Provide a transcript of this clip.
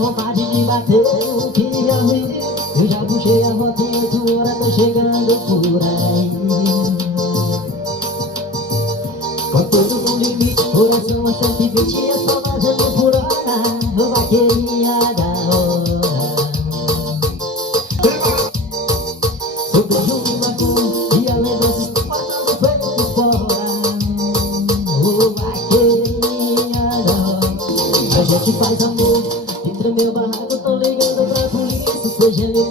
vontade de bater o que eu vi. Eu já puxei a rota em 8 horas, tô chegando por aí. Com tudo no limite, coração a 120 é só vazando por hora. O vaqueirinha da hora. Eu beijo uma cor e a lembrança está passando peito fora. O vaqueirinha da hora. A gente faz amor, entra meu barraco, tô ligando pra polícia. Seja ele